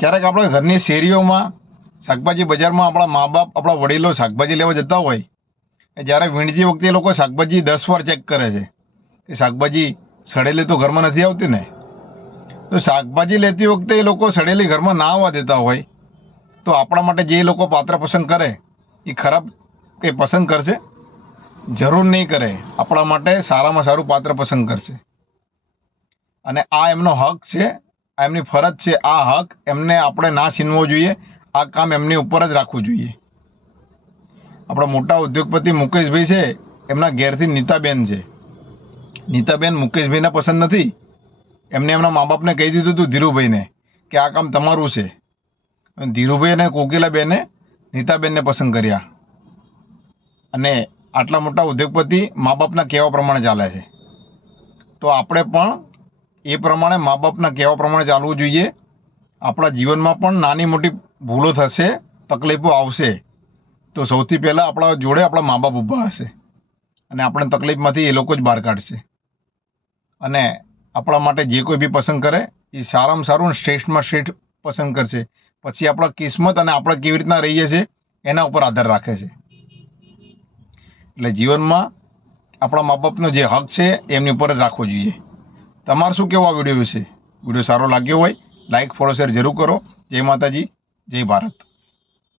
ક્યારેક આપણે ઘરની શેરીઓમાં શાકભાજી બજારમાં આપણા મા બાપ આપણા વડીલો શાકભાજી લેવા જતા હોય, જ્યારે વીણતી વખતે એ લોકો શાકભાજી 10 વાર ચેક કરે છે કે શાકભાજી સડેલી તો ઘરમાં નથી આવતી ને. તો શાકભાજી લેતી વખતે એ લોકો સડેલી ઘરમાં ના આવવા દેતા હોય તો આપણા માટે જે લોકો પાત્ર પસંદ કરે એ ખરાબ કે પસંદ કરશે? જરૂર નહીં કરે. આપણા માટે સારામાં સારું પાત્ર પસંદ કરશે. અને આ એમનો હક છે, આ એમની ફરજ છે. આ હક એમને આપણે ના છીનવો જોઈએ. આ કામ એમની ઉપર જ રાખવું જોઈએ. આપણા મોટા ઉદ્યોગપતિ મુકેશભાઈ છે, એમના ઘેરથી નીતાબેન છે. નીતાબેન મુકેશભાઈને પસંદ નથી. એમને એમના મા બાપને કહી દીધું હતું, ધીરુભાઈને, કે આ કામ તમારું છે. ધીરુભાઈ અને કોકિલાબેને નીતાબેનને પસંદ કર્યા. અને આટલા મોટા ઉદ્યોગપતિ મા બાપના કહેવા પ્રમાણે ચાલે છે. તો આપણે પણ એ પ્રમાણે મા બાપના કહેવા પ્રમાણે ચાલવું જોઈએ. આપણા જીવનમાં પણ નાની મોટી ભૂલો થશે, તકલીફો આવશે, તો સૌથી પહેલાં આપણા જોડે આપણા મા બાપ ઊભા હશે અને આપણે તકલીફમાંથી એ લોકો જ બહાર કાઢશે. અને આપણા માટે જે કોઈ બી પસંદ કરે એ સારામાં સારું શ્રેષ્ઠમાં શ્રેષ્ઠ પસંદ કરશે. પછી આપણા કિસ્મત અને આપણે કેવી રીતના રહીએ છીએ એના ઉપર આધાર રાખે છે. એટલે જીવનમાં આપણા મા બાપનો જે હક છે એમની ઉપર જ રાખવો જોઈએ. તમારે શું કહેવું આ વિડીયો વિશે? વિડીયો સારો લાગ્યો હોય લાઈક ફોલો શેર જરૂર કરો. જય માતાજી, જય ભારત.